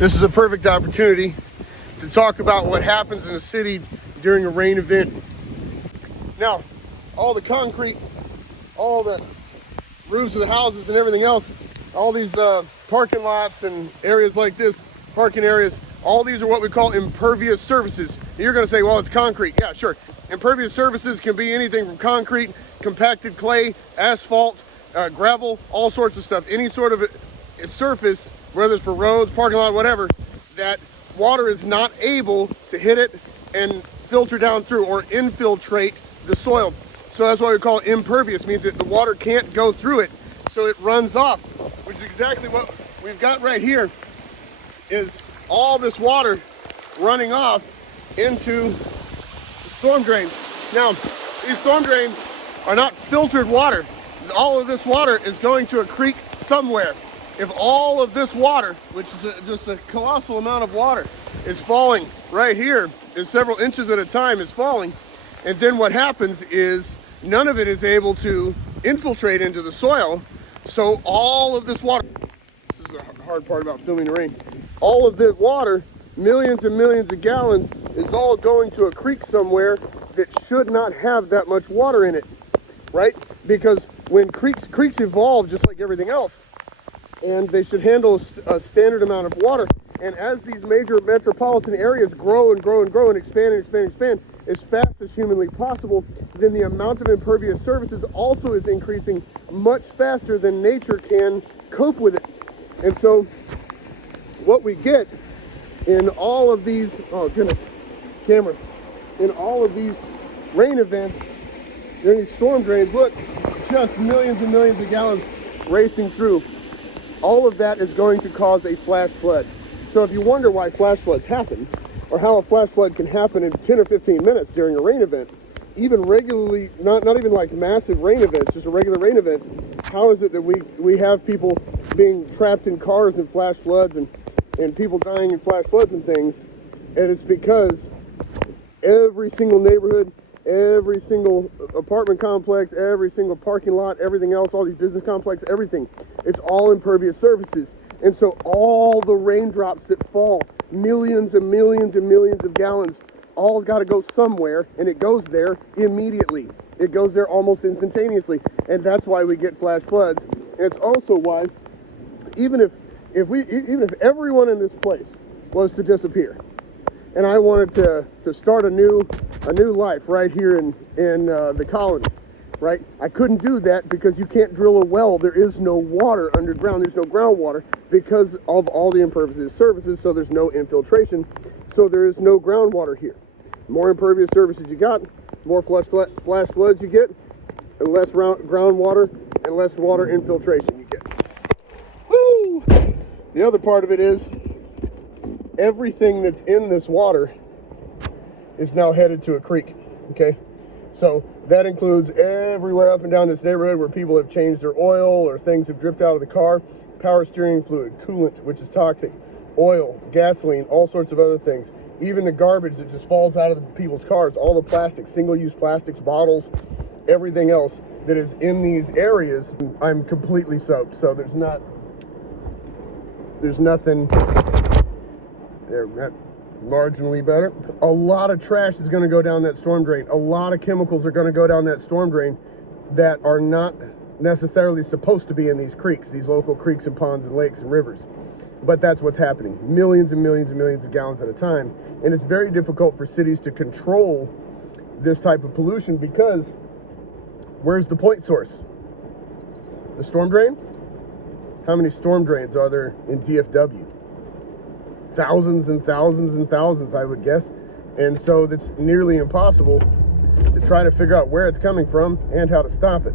This is a perfect opportunity to talk about what happens in a city during a rain event. Now, all the concrete, all the roofs of the houses and everything else, all these parking lots and areas like this, parking areas, all these are what we call impervious surfaces. You're gonna say, well, it's concrete. Yeah, sure. Impervious surfaces can be anything from concrete, compacted clay, asphalt, gravel, all sorts of stuff. Any sort of surface, whether it's for roads, parking lot, whatever, that water is not able to hit it and filter down through or infiltrate the soil. So that's why we call it impervious. It means that the water can't go through it, so it runs off, which is exactly what we've got right here, is all this water running off into the storm drains. Now, these storm drains are not filtered water. All of this water is going to a creek somewhere. If all of this water, which is just a colossal amount of water, is falling right here, is several inches at a time is falling, and then what happens is none of it is able to infiltrate into the soil, so all of this water, this is the hard part about filming the rain, all of this water, millions and millions of gallons, is all going to a creek somewhere that should not have that much water in it, right? Because when creeks evolve just like everything else, and they should handle a standard amount of water. And as these major metropolitan areas grow and grow and grow and expand and expand and expand as fast as humanly possible, then the amount of impervious surfaces also is increasing much faster than nature can cope with it. And so what we get in all of these, oh goodness, camera, in all of these rain events, during these storm drains, look, just millions and millions of gallons racing through. All of that is going to cause a flash flood. So if you wonder why flash floods happen, or how a flash flood can happen in 10 or 15 minutes during a rain event, even regularly, not even like massive rain events, just a regular rain event, how is it that we have people being trapped in cars in flash floods and people dying in flash floods and things? And it's because every single neighborhood, every single apartment complex, every single parking lot, everything else, all these business complexes, everything, it's all impervious surfaces. And so all the raindrops that fall, millions and millions and millions of gallons, all got to go somewhere, and it goes there immediately. It goes there almost instantaneously, and that's why we get flash floods. And it's also why, even if everyone in this place was to disappear, and I wanted to start a new life right here in the colony, right? I couldn't do that because you can't drill a well. There is no water underground. There's no groundwater because of all the impervious surfaces, so there's no infiltration. So there is no groundwater here. The more impervious surfaces you got, the more flash floods you get, and less groundwater and less water infiltration you get. Woo! The other part of it is everything that's in this water is now headed to a creek, okay? So that includes everywhere up and down this neighborhood where people have changed their oil or things have dripped out of the car, power steering fluid, coolant, which is toxic, oil, gasoline, all sorts of other things. Even the garbage that just falls out of the people's cars, all the plastics, single-use plastics, bottles, everything else that is in these areas, I'm completely soaked. So there's nothing there. Marginally better. A lot of trash is going to go down that storm drain. A lot of chemicals are going to go down that storm drain that are not necessarily supposed to be in these creeks, these local creeks and ponds and lakes and rivers. But that's what's happening. Millions and millions and millions of gallons at a time. And it's very difficult for cities to control this type of pollution because where's the point source? The storm drain? How many storm drains are there in DFW? Thousands and thousands and thousands, I would guess. And so it's nearly impossible to try to figure out where it's coming from and how to stop it.